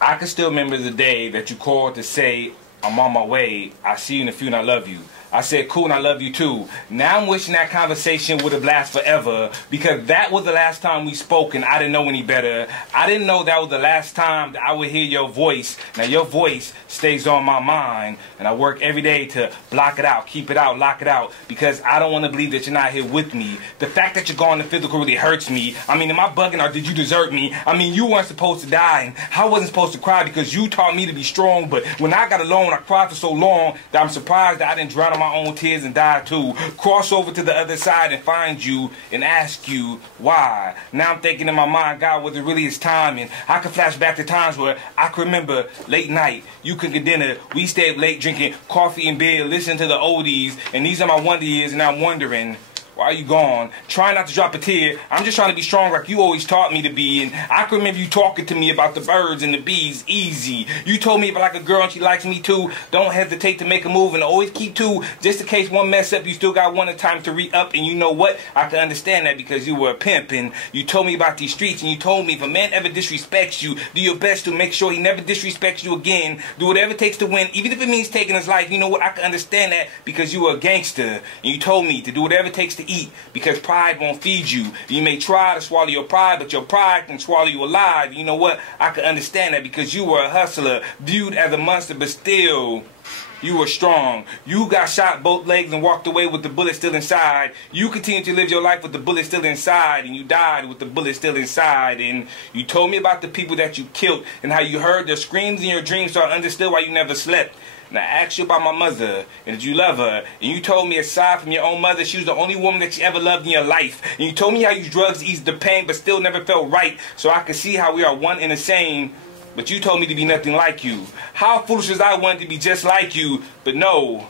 I can still remember the day that you called to say, I'm on my way. I see you in the few and I love you. I said, cool, and I love you too. Now I'm wishing that conversation would have lasted forever, because that was the last time we spoke and I didn't know any better. I didn't know that was the last time that I would hear your voice. Now your voice stays on my mind, and I work every day to block it out, keep it out, lock it out, because I don't want to believe that you're not here with me. The fact that you're gone, the physical, really hurts me. I mean, am I bugging, or did you desert me? I mean, you weren't supposed to die, and I wasn't supposed to cry because you taught me to be strong, but when I got alone, I cried for so long that I'm surprised that I didn't drown in my own tears and die too. Cross over to the other side and find you and ask you why. Now I'm thinking in my mind, God, was it really his time? And I can flash back to times where I can remember late night, you cooking dinner, we stayed late drinking coffee and beer, listening to the oldies, and these are my wonder years, and I'm wondering, why are you gone? Try not to drop a tear. I'm just trying to be strong like you always taught me to be. And I can remember you talking to me about the birds and the bees. Easy. You told me if I like a girl and she likes me too, don't hesitate to make a move and always keep two. Just in case one mess up, you still got one time to re-up. And you know what? I can understand that because you were a pimp. And you told me about these streets. And you told me if a man ever disrespects you, do your best to make sure he never disrespects you again. Do whatever it takes to win, even if it means taking his life. You know what? I can understand that because you were a gangster. And you told me to do whatever it takes to eat, because pride won't feed you. You may try to swallow your pride, but your pride can swallow you alive. You know what? I can understand that because you were a hustler, viewed as a monster, but still, you were strong. You got shot both legs and walked away with the bullet still inside. You continued to live your life with the bullet still inside, and you died with the bullet still inside. And you told me about the people that you killed and how you heard their screams in your dreams, so I understood why you never slept. And I asked you about my mother, and did you love her? And you told me aside from your own mother, she was the only woman that you ever loved in your life. And you told me how you used drugs to ease the pain, but still never felt right. So I could see how we are one and the same. But you told me to be nothing like you. How foolish was I wanted to be just like you? But no,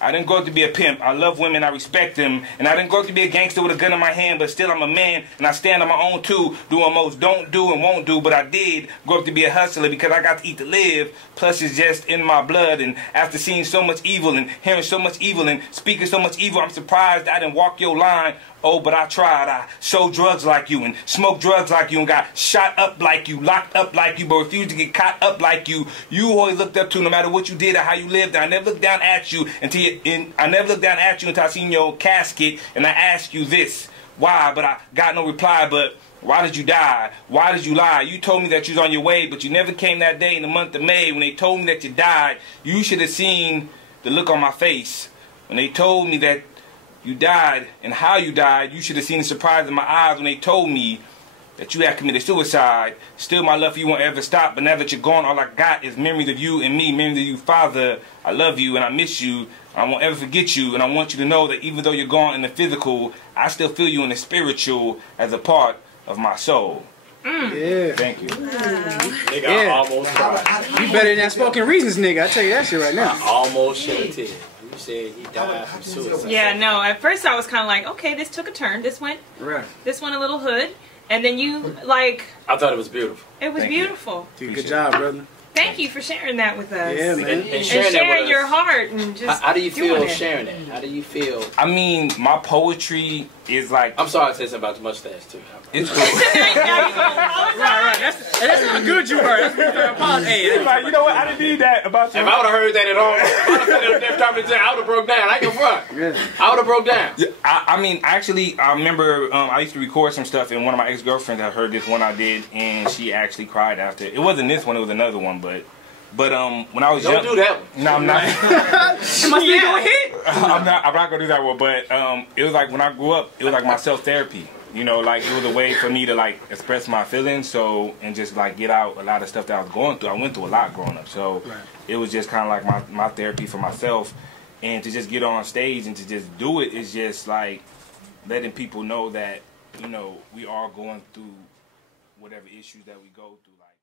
I didn't grow up to be a pimp. I love women, I respect them. And I didn't grow up to be a gangster with a gun in my hand, but still I'm a man, and I stand on my own too, doing most don't do and won't do. But I did grow up to be a hustler because I got to eat to live. Plus it's just in my blood. And after seeing so much evil and hearing so much evil and speaking so much evil, I'm surprised I didn't walk your line. Oh, but I tried. I sold drugs like you and smoked drugs like you and got shot up like you, locked up like you, but refused to get caught up like you. You always looked up to no matter what you did or how you lived. And I never looked down at you until I seen your casket, and I asked you this. Why? But I got no reply. But why did you die? Why did you lie? You told me that you was on your way, but you never came that day in the month of May when they told me that you died. You should have seen the look on my face when they told me that you died and how you died. You should have seen the surprise in my eyes when they told me that you had committed suicide. Still, my love for you won't ever stop, but now that you're gone, all I got is memories of you and me, memories of you, Father. I love you and I miss you. I won't ever forget you, and I want you to know that even though you're gone in the physical, I still feel you in the spiritual as a part of my soul. Yeah. Thank you. Nigga, yeah. I almost cried. You better than that Spoken Reasons nigga, I tell you that shit right now. I almost shed a tear. You said he died from suicide. Yeah, no, at first I was kind of like, okay, this took a turn. This went a little hood. And then you, like... I thought it was beautiful. It was beautiful. Dude, good job, brother. Thank you for sharing that with us. Yeah, man. And sharing your heart and just how do you feel sharing it? How do you feel? I mean, my poetry is like... I'm sorry I said something about the mustache, too. It's cool. Right. That's how good you were. Hey, like, you know what? I didn't need that about you. If I would have heard that at all, I would have broke down. I ain't gonna front. I would have broke down. Yeah, I mean, actually, I remember I used to record some stuff, and one of my ex-girlfriends had heard this one I did, and she actually cried after. It wasn't this one, it was another one, but when I was young... Don't do that one. No, I'm not. Am I still gonna hit? I'm not gonna do that one, but it was like when I grew up, it was like my self-therapy. You know, like it was a way for me to like express my feelings, and just like get out a lot of stuff that I was going through. I went through a lot growing up, so it was just kind of like my therapy for myself. And to just get on stage and to just do it is just like letting people know that, you know, we are going through whatever issues that we go through. Like.